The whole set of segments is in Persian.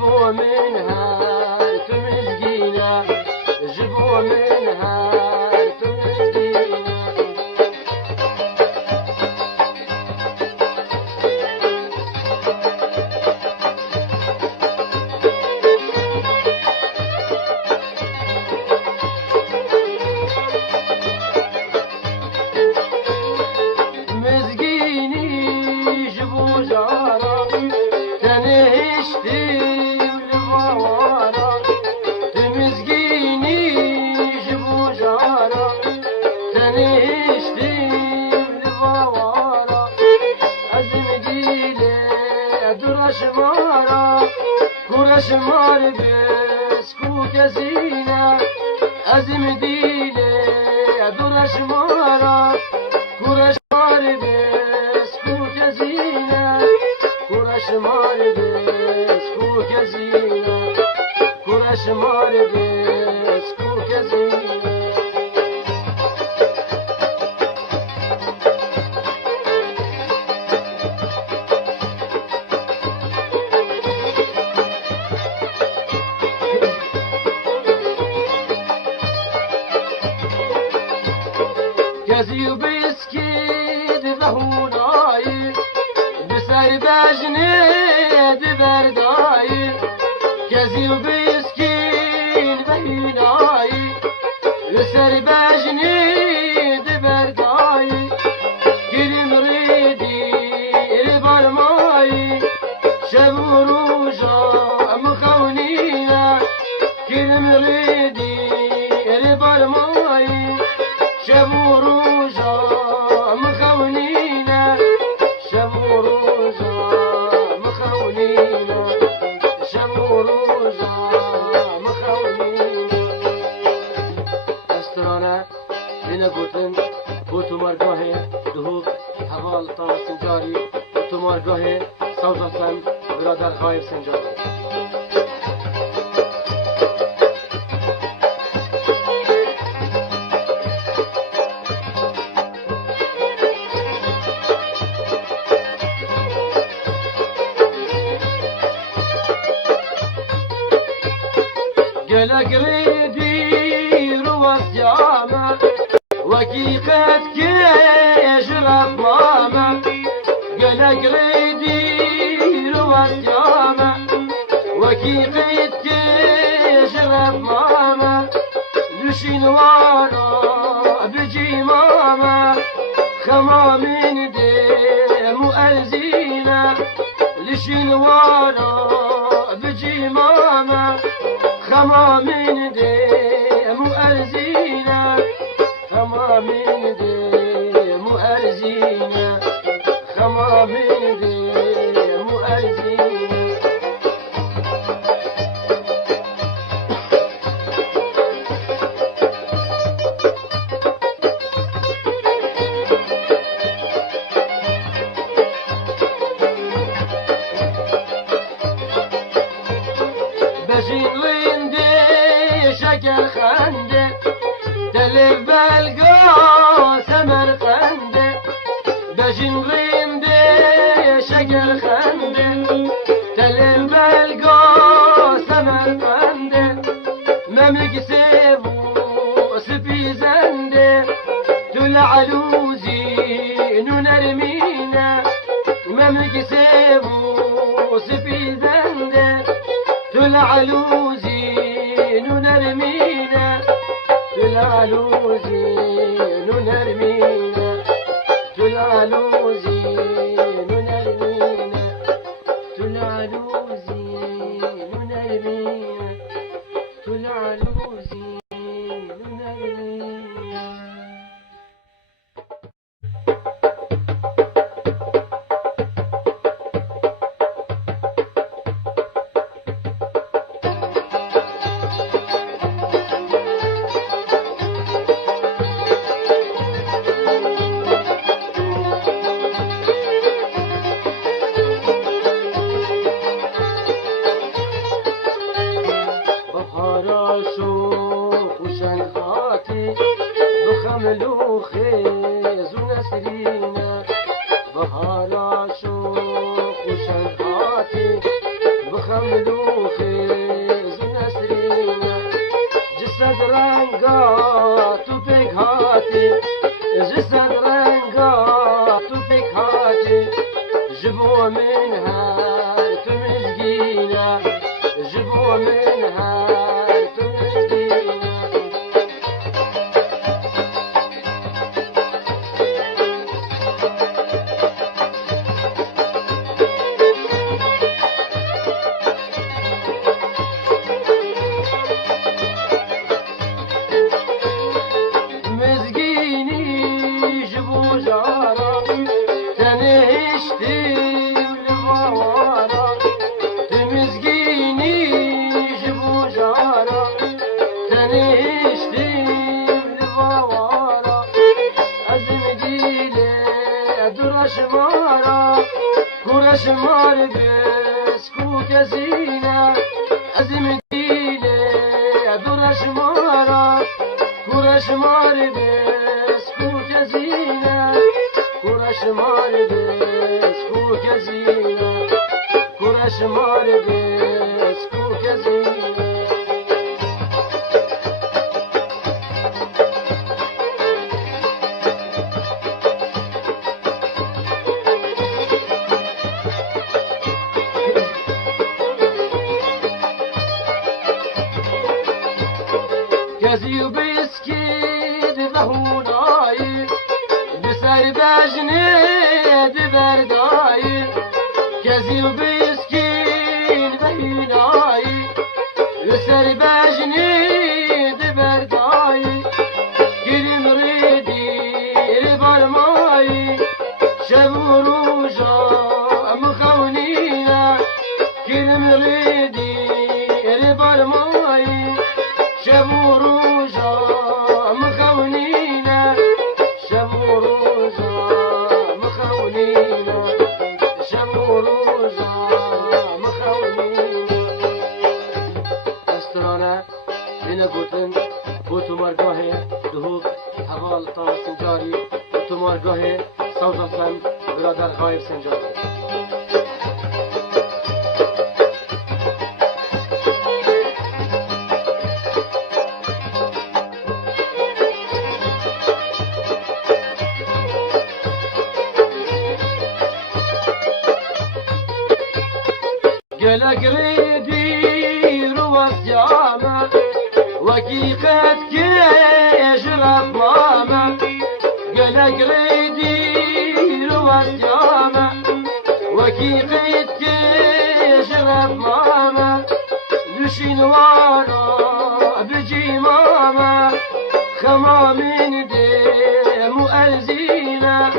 جبوا منها تمسكينة جبوا منها تمسكينة مسكيني جبوا جارة تنهشتي والبوارة تمسكيني جبوا جارة تنهشتي والبوارة أزم ديلي درش مارا كرش مار بسكو كزينة أزم ديلي درش مارا كرش مار بسكو كزينة كرش مار بسكو كزينة كرش مار بسكو كزينة كزي وبسكيد بهوناي بسر بجنيد برداي كزي وبسكيد بهوناي بسر بجنيد برداي كل مريدي البرماي شب وروجا مخونينا كل مريدي البرماي شب وروجا مخونينا شب وروجا مخونينا شب وروجا مخونينا استرانا لنا قوتن بوتو مرگاه دهوب حوال طان سنجاری بوتو مرگاه سوزاسن برادر خواهر سنجاری قلق ريدي روس جامع وكيقت كيشرب ماما قلق ريدي روس جامع وكيقت كيشرب ماما لشين وانا بجي ماما خمامين دي مؤلزينة لشين وانا بجي ماما خمامين دي مؤرزينة خمامين دي مؤرزينة خمامين دي مؤرزينة بجين ويندي شكل خندق تلف بالقا سمر خندق بجين ويندي شكل خندق تلف بالقا سمر خندق مملك سيبو سبي زندق تلعلوزي نرمينا مملك سيبو سبي زندق تلعلوزي نرمينا تلعلوزي نرمينا تلعلوزي نرمينا تلعلوزي نرمينا تلعلوزي نرمينا جبوا منها تمزقينا جبوا منها تمزقينا مزقيني جبوا جارة تنهشتي والبوارة تمزقيني جبوا جارة تنهشتي والبوارة أزم ديلي درش مارا كرش مار بسكو كزينة أزم ديلي درش مارا كرش مار بسكو كزينة كرش مار بسكو كزينة كرش مار بسكو كزينة كزي وبسكيد ذهوناي بسر بجنيد برداي كزي وبسكيد ذهوناي بسر بجنيد برداي كريم ريدي البرماي شبو روجا مخونينا كريم ريدي البرماي شبو روجا مخونينا شبو روجا مخونينا شبو روجا مخونينا استرانا لنا قوتن بوتو مرگاه دهوب حوال طان سنجاری بوتو مرگاه سوزاسن برادر غایب سنجاری قلق ريدي روى الجامع وكيقت كيشرب ماما قلق ريدي روى الجامع وكيقت كيشرب ماما لشين وارا بجي ماما خمامين دي مؤلزينا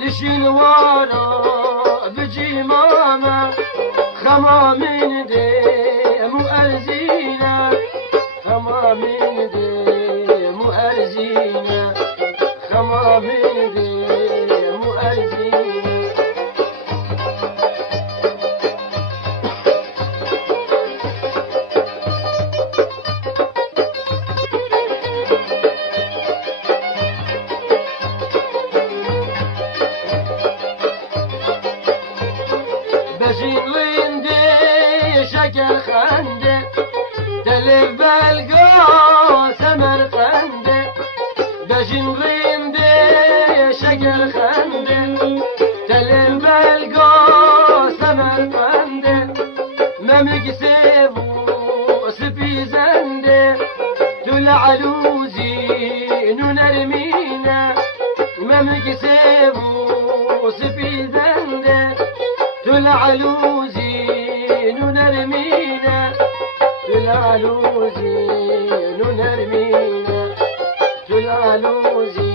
لشين وارا بجي ماما خمامين دي مؤرزينا خمامين دي مؤرزينا خمامين دي مؤرزينا بجين ويندي شكل خندق تلف بالقا سمر خندق بجين ويندي شكل خندق تلف بالقا سمر خندق مملك سيبو سبي زندق تلعلوزي نرمينا مملك سيبو سبي زندق تلعلوزي نرمينا تلعلوزي نرمينا تلعلوزي